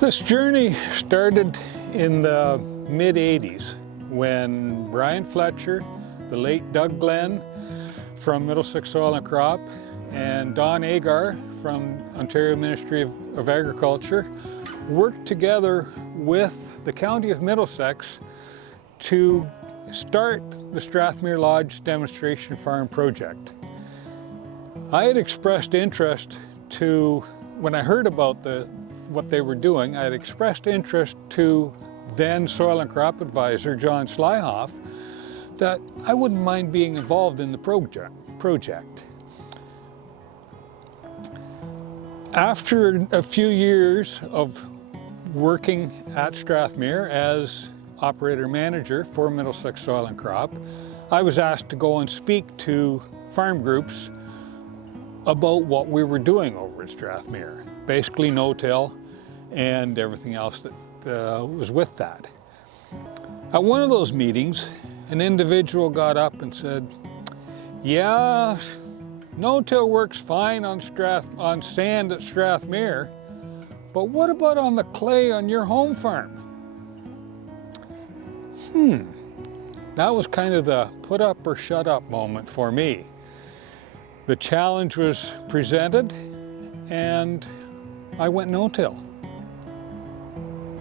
This journey started in the mid-80s when Brian Fletcher, the late Doug Glenn from Middlesex Soil and Crop, and Don Agar from Ontario Ministry of Agriculture worked together with the County of Middlesex to start the Strathmere Lodge Demonstration Farm project. I had expressed interest to, when I heard about what they were doing, I had expressed interest to then Soil and Crop Advisor John Slyhoff that I wouldn't mind being involved in the project. After a few years of working at Strathmere as operator manager for Middlesex Soil and Crop, I was asked to go and speak to farm groups about what we were doing over at Strathmere, basically no-till and everything else that was with that. At one of those meetings, an individual got up and said, "Yeah, no-till works fine on sand at Strathmere, but what about on the clay on your home farm?" That was kind of the put up or shut up moment for me. The challenge was presented and I went no-till.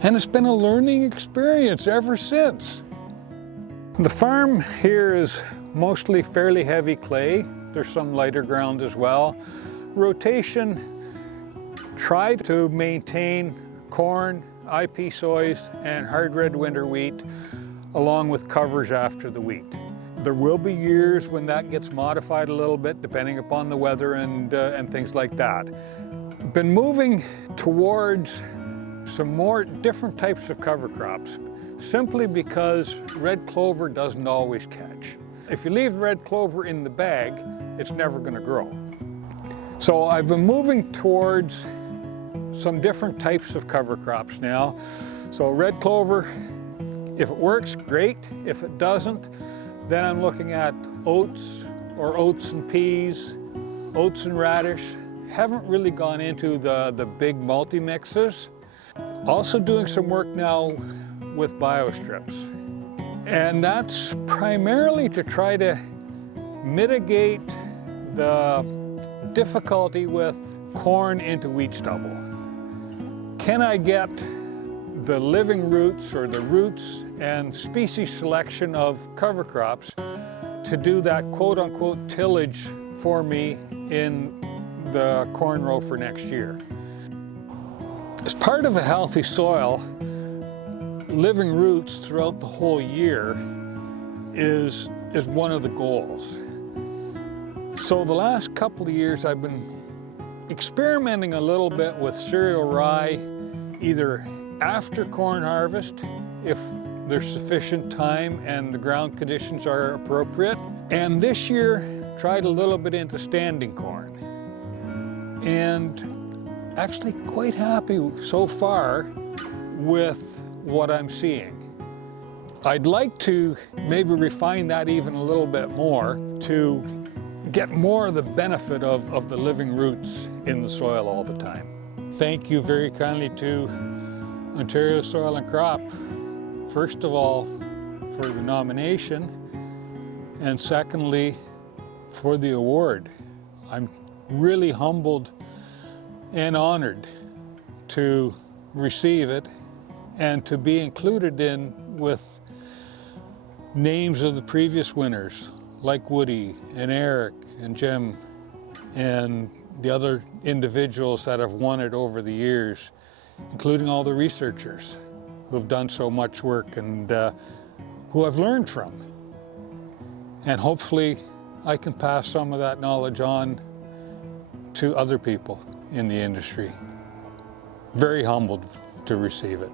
And it's been a learning experience ever since. The farm here is mostly fairly heavy clay. There's some lighter ground as well. Rotation tried to maintain corn, IP soys, and hard red winter wheat, along with covers after the wheat. There will be years when that gets modified a little bit, depending upon the weather and things like that. Been moving towards some more different types of cover crops, simply because red clover doesn't always catch. If you leave red clover in the bag, it's never going to grow. So I've been moving towards some different types of cover crops now. So red clover, if it works, great. If it doesn't, then I'm looking at oats or oats and peas, oats and radish. Haven't really gone into the big multi-mixes. Also doing some work now with biostrips. And that's primarily to try to mitigate the difficulty with corn into wheat stubble. Can I get the living roots or the roots and species selection of cover crops to do that quote-unquote tillage for me in the corn row for next year? As part of a healthy soil, living roots throughout the whole year is one of the goals. So the last couple of years I've been experimenting a little bit with cereal rye, either after corn harvest, if there's sufficient time and the ground conditions are appropriate. And this year, tried a little bit into standing corn. And actually quite happy so far with what I'm seeing. I'd like to maybe refine that even a little bit more to get more of the benefit of the living roots in the soil all the time. Thank you very kindly to Ontario Soil and Crop, first of all, for the nomination, and secondly, for the award. I'm really humbled and honored to receive it and to be included in with names of the previous winners, like Woody and Eric and Jim and the other individuals that have won it over the years, including all the researchers who have done so much work and who I've learned from. And hopefully I can pass some of that knowledge on to other people in the industry. Very humbled to receive it.